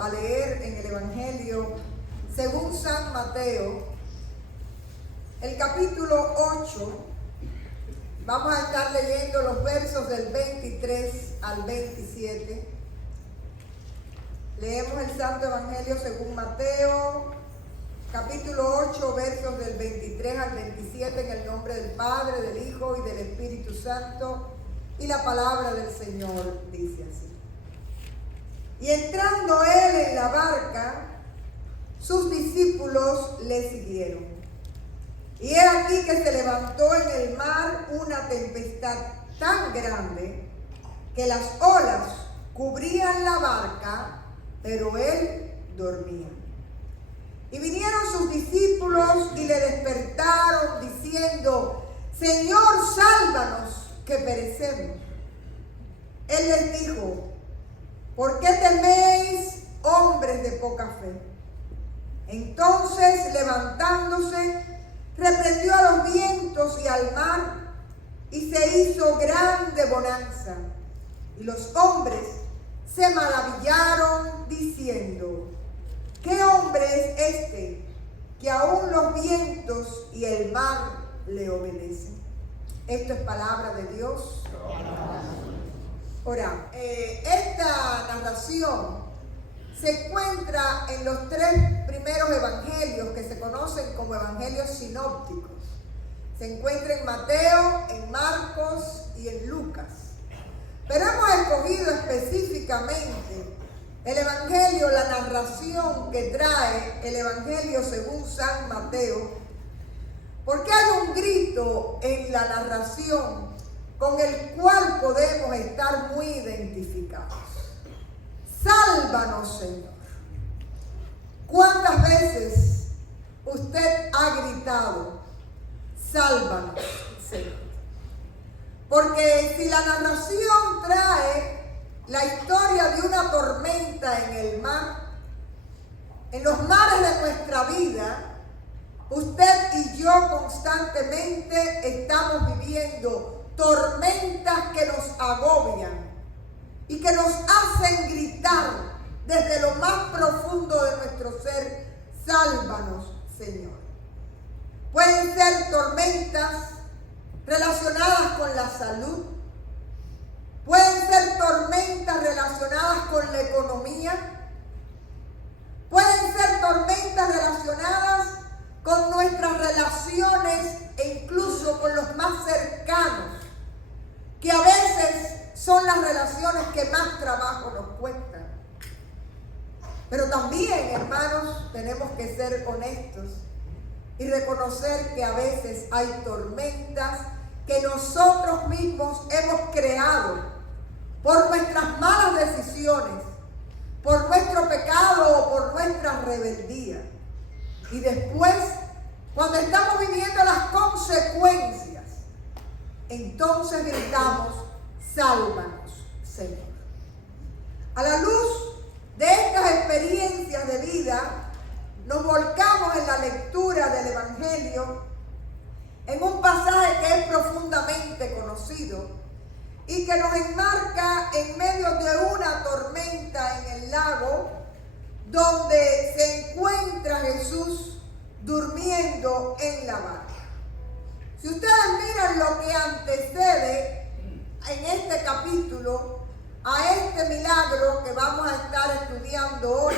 A leer en el Evangelio según San Mateo, el capítulo 8. Vamos a estar leyendo los versos del 23 al 27. Leemos el Santo Evangelio según Mateo, capítulo 8, versos del 23 al 27, en el nombre del Padre, del Hijo y del Espíritu Santo. Y la palabra del Señor dice así. Y entrando él en la barca, sus discípulos le siguieron. Y he aquí que se levantó en el mar una tempestad tan grande que las olas cubrían la barca, pero él dormía. Y vinieron sus discípulos y le despertaron diciendo: Señor, sálvanos, que perecemos. Él les dijo: ¿por qué teméis, hombres de poca fe? Entonces, levantándose, reprendió a los vientos y al mar, y se hizo grande bonanza. Y los hombres se maravillaron, diciendo: ¿qué hombre es este, que aún los vientos y el mar le obedecen? Esto es palabra de Dios. Ahora, esta narración se encuentra en los tres primeros evangelios que se conocen como evangelios sinópticos. Se encuentra en Mateo, en Marcos y en Lucas. Pero hemos escogido específicamente el evangelio, la narración que trae el evangelio según San Mateo, porque hay un grito en la narración con el cual podemos estar muy identificados. Sálvanos, Señor. ¿Cuántas veces usted ha gritado: sálvanos, Señor? Porque si la narración trae la historia de una tormenta en el mar, en los mares de nuestra vida, usted y yo constantemente estamos viviendo tormentas que nos agobian y que nos hacen gritar desde lo más profundo de nuestro ser: sálvanos, Señor. Pueden ser tormentas relacionadas con la salud, pueden ser tormentas relacionadas con la economía, pueden ser tormentas relacionadas con nuestras relaciones e incluso con los más cercanos, que a veces son las relaciones que más trabajo nos cuestan. Pero también, hermanos, tenemos que ser honestos y reconocer que a veces hay tormentas que nosotros mismos hemos creado por nuestras malas decisiones, por nuestro pecado o por nuestra rebeldía. Y después, cuando estamos viviendo las consecuencias, entonces gritamos: sálvanos, Señor. A la luz de estas experiencias de vida, nos volcamos en la lectura del Evangelio en un pasaje que es profundamente conocido y que nos enmarca en medio de una tormenta en el lago, donde se encuentra Jesús durmiendo en la barca. Si ustedes miran lo que antecede en este capítulo a este milagro que vamos a estar estudiando hoy,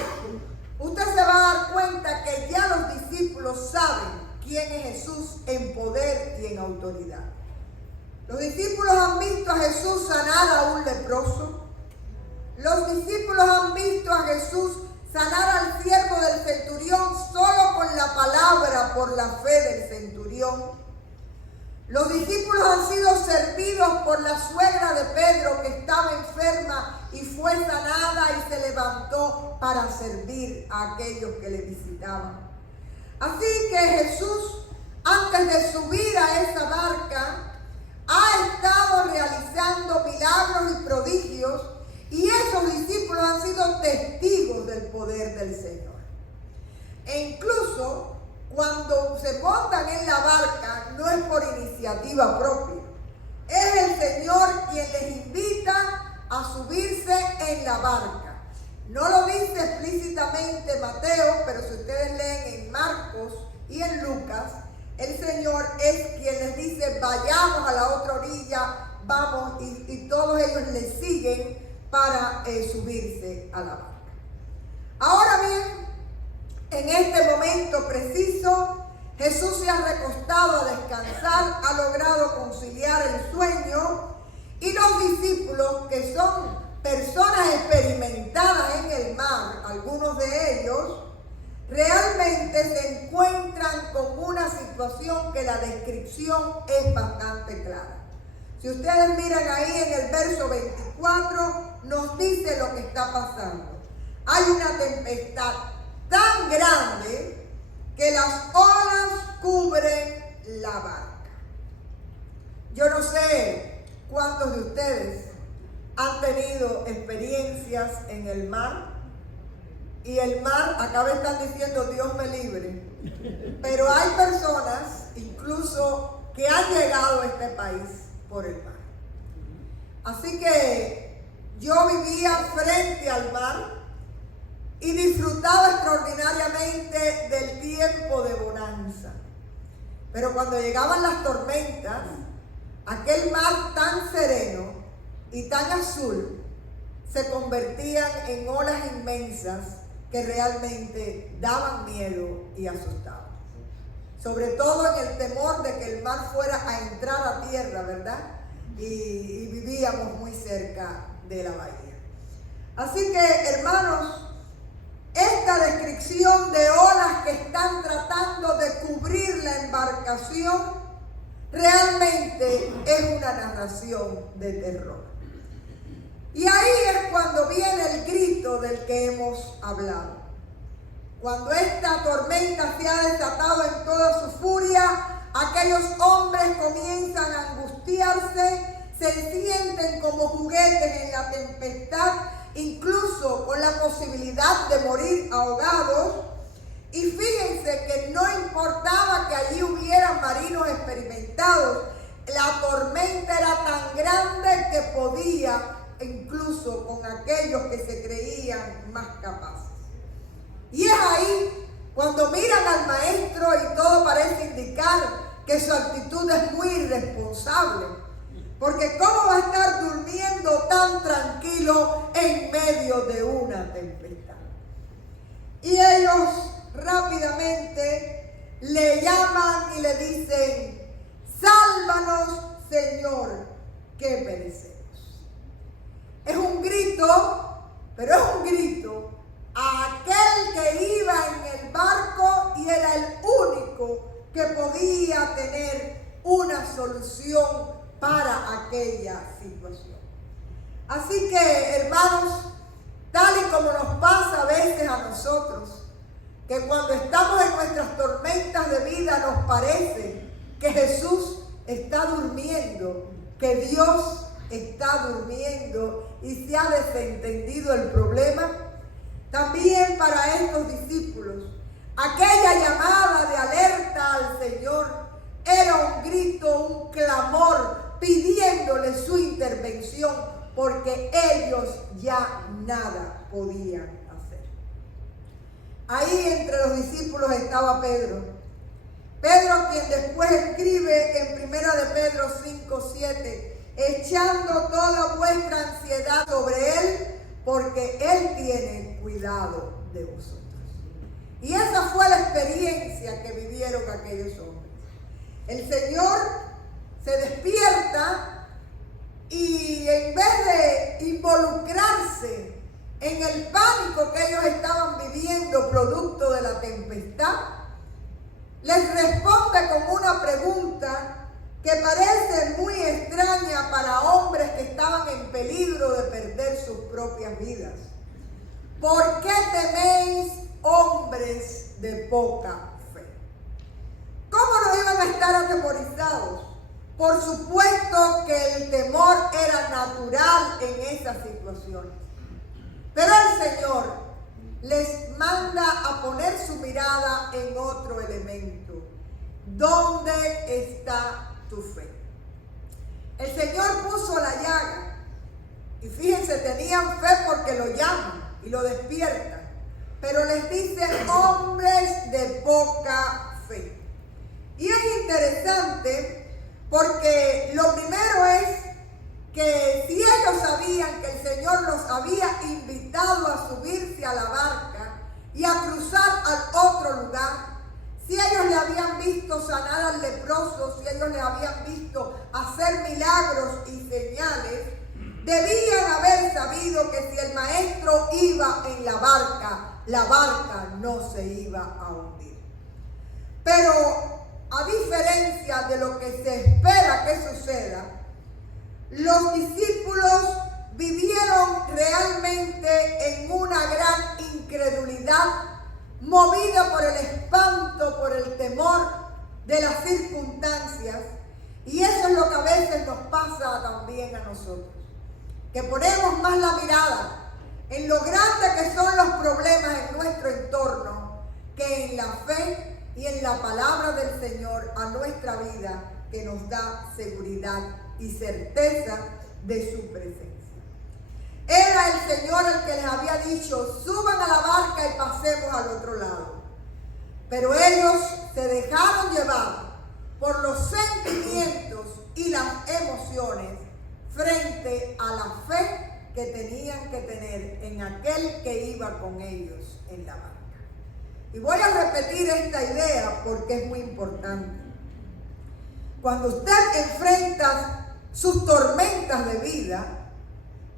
usted se va a dar cuenta que ya los discípulos saben quién es Jesús en poder y en autoridad. Los discípulos han visto a Jesús sanar a un leproso. Los discípulos han visto a Jesús sanar al siervo del centurión solo con la palabra, por la fe del centurión. Los discípulos han sido servidos por la suegra de Pedro, que estaba enferma y fue sanada y se levantó para servir a aquellos que le visitaban. Así que Jesús, antes de subir a esa barca, ha estado realizando milagros y prodigios, y esos discípulos han sido testigos del poder del Señor. E incluso cuando se montan en la barca, no es por iniciativa propia. Es el Señor quien les invita a subirse en la barca. No lo dice explícitamente Mateo, pero si ustedes leen en Marcos y en Lucas, el Señor es quien les dice: vayamos a la otra orilla, vamos, y todos ellos le siguen para subirse a la barca. Ahora bien, en este momento preciso, Jesús se ha recostado a descansar, ha logrado conciliar el sueño, y los discípulos, que son personas experimentadas en el mar, algunos de ellos, realmente se encuentran con una situación que la descripción es bastante clara. Si ustedes miran ahí en el verso 24, nos dice lo que está pasando. Hay una tempestad tan grande que las olas cubren la barca. Yo no sé cuántos de ustedes han tenido experiencias en el mar, y el mar, acá me están diciendo Dios me libre, pero hay personas incluso que han llegado a este país por el mar. Así que yo vivía frente al mar y disfrutaba extraordinariamente del tiempo de bonanza. Pero cuando llegaban las tormentas, aquel mar tan sereno y tan azul se convertían en olas inmensas que realmente daban miedo y asustaban. Sobre todo en el temor de que el mar fuera a entrar a tierra, ¿verdad? Y vivíamos muy cerca de la bahía. Así que, hermanos, esta descripción de olas que están tratando de cubrir la embarcación realmente es una narración de terror. Y ahí es cuando viene el grito del que hemos hablado. Cuando esta tormenta se ha desatado en toda su furia, aquellos hombres comienzan a angustiarse, se sienten como juguetes en la tempestad, incluso con la posibilidad de morir ahogados. Y fíjense que no importaba que allí hubieran marinos experimentados, la tormenta era tan grande que podía, incluso con aquellos que se creían más capaces. Y es ahí cuando miran al maestro y todo parece indicar que su actitud es muy irresponsable. Porque ¿cómo va a estar durmiendo tan tranquilo en medio de una tempestad? Y ellos rápidamente le llaman y le dicen: sálvanos, Señor, que perecemos. Es un grito, pero es un grito a aquel que iba en el barco y era el único que podía tener una solución para aquella situación. Así que, hermanos, tal y como nos pasa a veces a nosotros, que cuando estamos en nuestras tormentas de vida nos parece que Jesús está durmiendo, que Dios está durmiendo y se ha desentendido el problema. También para estos discípulos, aquella llamada de alerta al Señor era un grito, un clamor, pidiéndole su intervención, porque ellos ya nada podían hacer. Ahí entre los discípulos estaba Pedro. Pedro, quien después escribe en 1 de Pedro 5:7, echando toda vuestra ansiedad sobre Él, porque Él tiene cuidado de vosotros. Y esa fue la experiencia que vivieron aquellos hombres. El Señor se despierta y en vez de involucrarse en el pánico que ellos estaban viviendo producto de la tempestad, les responde con una pregunta que parece muy extraña para hombres que estaban en peligro de perder sus propias vidas. ¿Por qué teméis, hombres de poca fe? ¿Cómo no iban a estar atemorizados? Por supuesto que el temor era natural en esa situación. Pero el Señor les manda a poner su mirada en otro elemento. ¿Dónde está tu fe? El Señor puso la llaga. Y fíjense, tenían fe porque lo llaman y lo despiertan. Pero les dice, hombres de poca fe. Y es interesante porque lo primero es que si ellos sabían que el Señor los había invitado a subirse a la barca y a cruzar al otro lugar, si ellos le habían visto sanar al leproso, si ellos le habían visto hacer milagros y señales, debían haber sabido que si el maestro iba en la barca no se iba a hundir. Pero a diferencia de lo que se espera que suceda, los discípulos vivieron realmente en una gran incredulidad, movida por el espanto, por el temor de las circunstancias. Y eso es lo que a veces nos pasa también a nosotros, que ponemos más la mirada en lo grande que son los problemas en nuestro entorno que en la fe y en la palabra del Señor a nuestra vida, que nos da seguridad y certeza de su presencia. Era el Señor el que les había dicho, suban a la barca y pasemos al otro lado. Pero ellos se dejaron llevar por los sentimientos y las emociones frente a la fe que tenían que tener en aquel que iba con ellos en la barca. Y voy a repetir esta idea porque es muy importante. Cuando usted enfrenta sus tormentas de vida,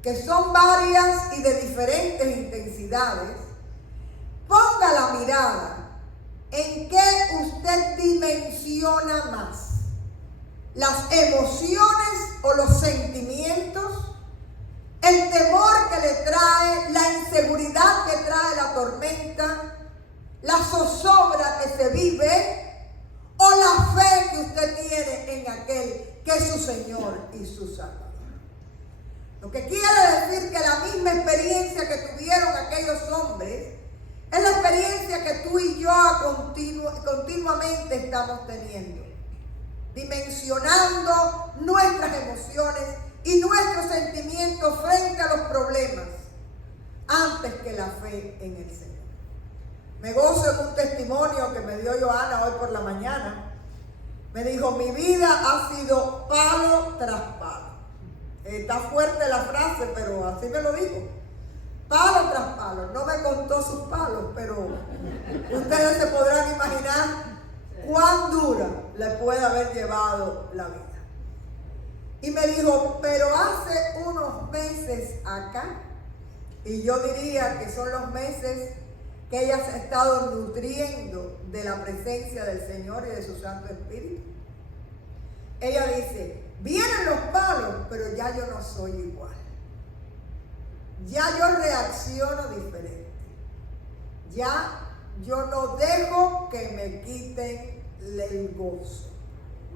que son varias y de diferentes intensidades, ponga la mirada en qué usted dimensiona más: las emociones o los sentimientos, el temor que le trae, la inseguridad que trae la tormenta, la zozobra que se vive, o la fe que usted tiene en aquel que es su Señor y su Salvador. Lo que quiere decir que la misma experiencia que tuvieron aquellos hombres es la experiencia que tú y yo continuamente estamos teniendo, dimensionando nuestras emociones y nuestros sentimientos frente a los problemas antes que la fe en el Señor. Me gozo en un testimonio que me dio Joana hoy por la mañana. Me dijo, mi vida ha sido palo tras palo. Está fuerte la frase, pero así me lo dijo. Palo tras palo. No me contó sus palos, pero ustedes se podrán imaginar cuán dura le puede haber llevado la vida. Y me dijo, pero hace unos meses acá, y yo diría que son los meses que ella se ha estado nutriendo de la presencia del Señor y de su Santo Espíritu. Ella dice, vienen los palos, pero ya yo no soy igual. Ya yo reacciono diferente. Ya yo no dejo que me quiten el gozo.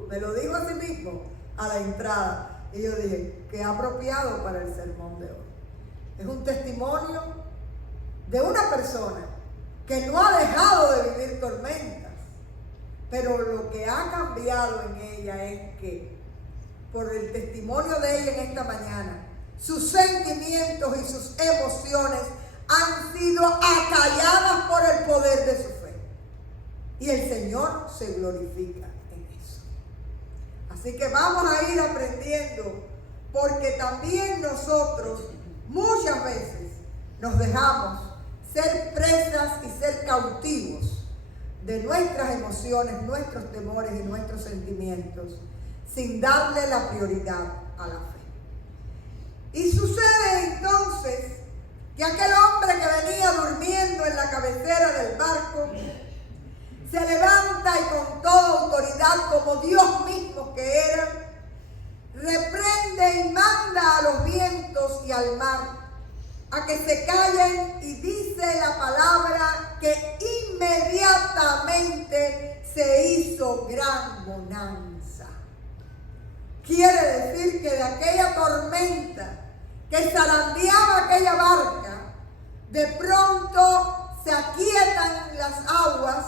Me lo dijo a sí mismo a la entrada. Y yo dije, qué apropiado para el sermón de hoy. Es un testimonio de una persona que no ha dejado de vivir tormentas, pero lo que ha cambiado en ella es que, por el testimonio de ella en esta mañana, sus sentimientos y sus emociones han sido acalladas por el poder de su fe. Y el Señor se glorifica en eso. Así que vamos a ir aprendiendo, porque también nosotros muchas veces nos dejamos ser presas y ser cautivos de nuestras emociones, nuestros temores y nuestros sentimientos, sin darle la prioridad a la fe. Y sucede entonces que aquel hombre que venía durmiendo en la cabecera del barco se levanta y con toda autoridad, como Dios mismo que era, reprende y manda a los vientos y al mar a que se callen, y dice la palabra que inmediatamente se hizo gran bonanza. Quiere decir que de aquella tormenta que zarandeaba aquella barca, de pronto se aquietan las aguas,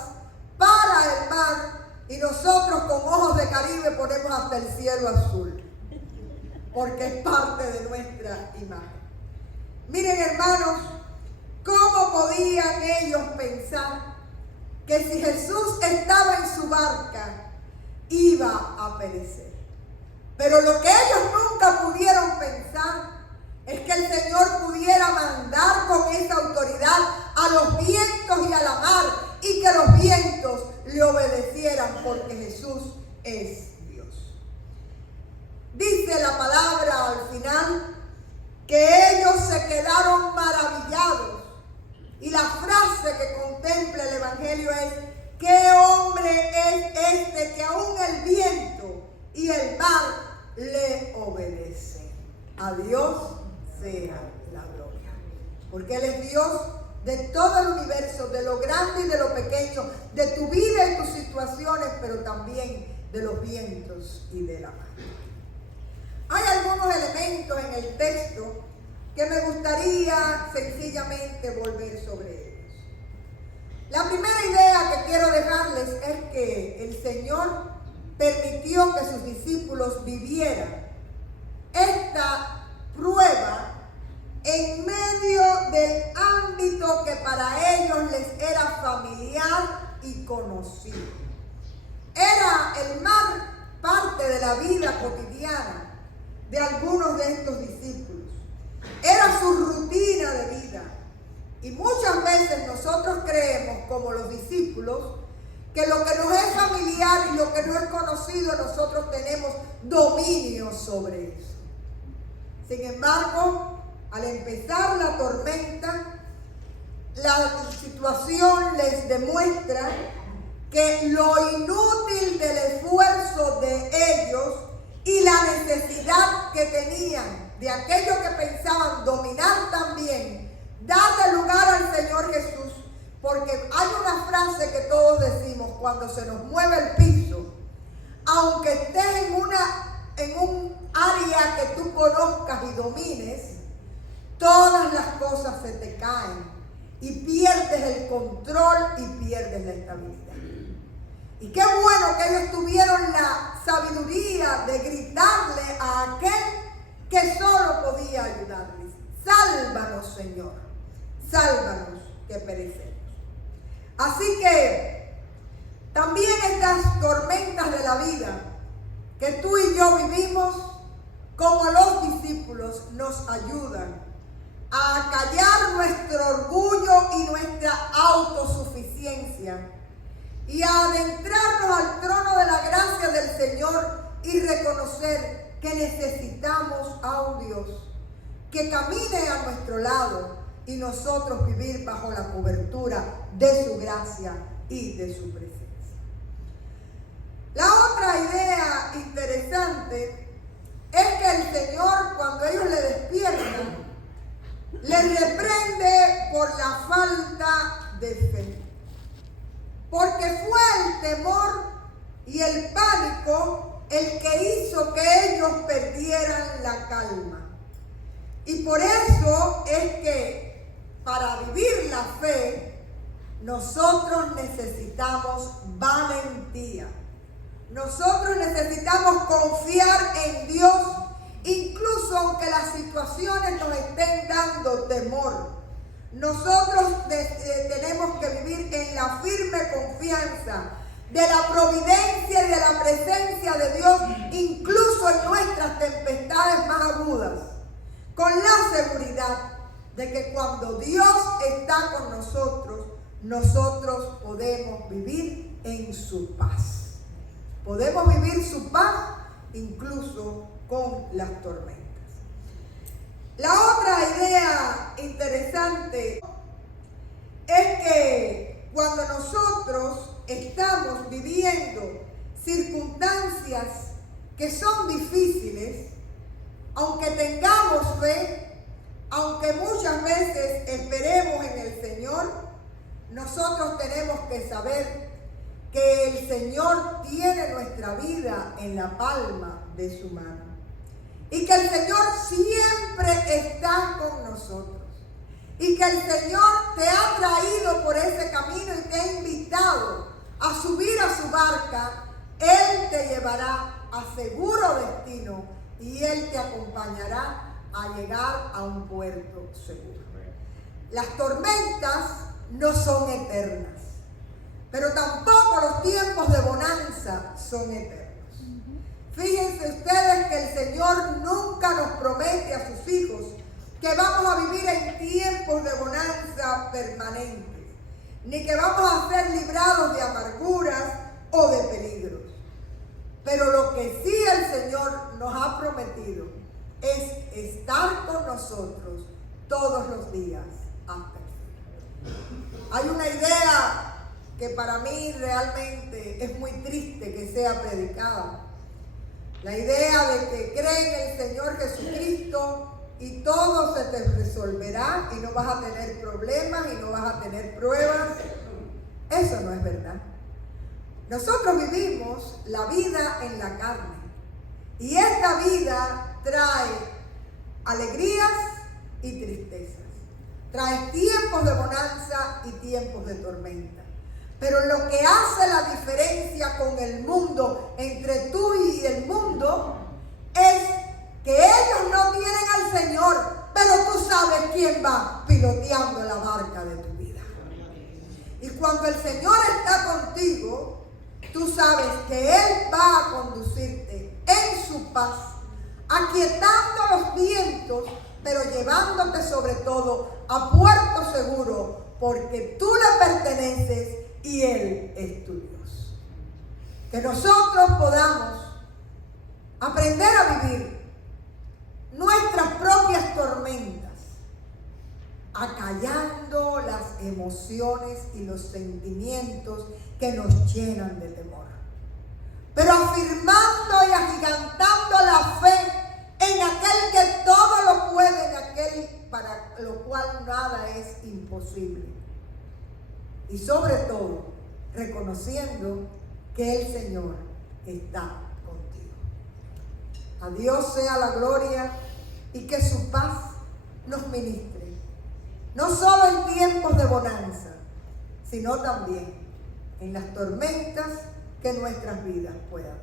para el mar, y nosotros con ojos de Caribe ponemos hasta el cielo azul, porque es parte de nuestra imagen. Miren, hermanos, ¿cómo podían ellos pensar que si Jesús estaba en su barca iba a perecer? Pero lo que ellos nunca pudieron pensar es que el Señor pudiera mandar con esa autoridad a los vientos y a la mar, y que los vientos le obedecieran, porque Jesús es Dios. Dice la palabra al final que ellos se quedaron maravillados, y la frase que contempla el Evangelio es: ¿qué hombre es este que aún el viento y el mar le obedecen? A Dios sea la gloria, porque Él es Dios de todo el universo, de lo grande y de lo pequeño, de tu vida y tus situaciones, pero también de los vientos y de la mar. Hay algunos elementos en el texto que me gustaría sencillamente volver sobre ellos. La primera idea que quiero dejarles es que el Señor permitió que sus discípulos vivieran esta prueba en medio del ámbito que para ellos les era familiar y conocido. Era el mar parte de la vida cotidiana de algunos de estos discípulos. Era su rutina de vida. Y muchas veces nosotros creemos, como los discípulos, que lo que nos es familiar y lo que no es conocido, nosotros tenemos dominio sobre eso. Sin embargo, al empezar la tormenta, la situación les demuestra que lo inútil del esfuerzo de ellos y la necesidad que tenían de aquello que pensaban dominar también, darle lugar al Señor Jesús, porque hay una frase que todos decimos cuando se nos mueve el piso: aunque estés en un área que tú conozcas y domines, todas las cosas se te caen y pierdes el control y pierdes la estabilidad. Y qué bueno que ellos tuvieron la sabiduría de gritarle a aquel que solo podía ayudarles: sálvanos, Señor, sálvanos que perecemos. Así que también estas tormentas de la vida que tú y yo vivimos, como los discípulos, nos ayudan a acallar nuestro orgullo y nuestra autosuficiencia, y a adentrarnos al trono de la gracia del Señor y reconocer que necesitamos a un Dios que camine a nuestro lado y nosotros vivir bajo la cobertura de su gracia y de su presencia. La otra idea interesante es que el Señor, cuando ellos le despiertan, les reprende por la falta de fe. Porque fue el temor y el pánico el que hizo que ellos perdieran la calma. Y por eso es que para vivir la fe, nosotros necesitamos valentía. Nosotros necesitamos confiar en Dios, incluso aunque las situaciones nos estén dando temor. Nosotros tenemos que vivir en la firme confianza de la providencia y de la presencia de Dios, incluso en nuestras tempestades más agudas, con la seguridad de que cuando Dios está con nosotros, nosotros podemos vivir en su paz. Podemos vivir su paz incluso con las tormentas. La otra idea interesante es que cuando nosotros estamos viviendo circunstancias que son difíciles, aunque tengamos fe, aunque muchas veces esperemos en el Señor, nosotros tenemos que saber que el Señor tiene nuestra vida en la palma de su mano y que el Señor siempre está con nosotros y que el Señor te ha traído por ese camino y te ha invitado a subir a su barca. Él te llevará a seguro destino y Él te acompañará a llegar a un puerto seguro. Las tormentas no son eternas, pero tampoco los tiempos de bonanza son eternos. Fíjense ustedes que el Señor nunca nos promete a sus hijos que vamos a vivir en tiempos de bonanza permanentes, ni que vamos a ser librados de amarguras o de peligros. Pero lo que sí el Señor nos ha prometido es estar con nosotros todos los días hasta el fin. Hay una idea que para mí realmente es muy triste que sea predicada. La idea de que cree en el Señor Jesucristo y todo se te resolverá y no vas a tener problemas y no vas a tener pruebas. Eso no es verdad. Nosotros vivimos la vida en la carne y esta vida trae alegrías y tristezas, trae tiempos de bonanza y tiempos de tormenta. Pero lo que hace la diferencia con el mundo, entre tú y el mundo, es que ellos no tienen al Señor, pero tú sabes quién va piloteando la barca de tu vida. Y cuando el Señor está contigo, tú sabes que Él va a conducirte en su paz, aquietando los vientos, pero llevándote sobre todo a puerto seguro, porque tú le perteneces y Él es tu Dios. Que nosotros podamos aprender a vivir nuestras propias tormentas, acallando las emociones y los sentimientos que nos llenan de temor, pero afirmando y agigantando la fe en aquel que todo lo puede, en aquel para lo cual nada es imposible. Y sobre todo, reconociendo que el Señor está contigo. A Dios sea la gloria y que su paz nos ministre, no solo en tiempos de bonanza, sino también en las tormentas que nuestras vidas puedan.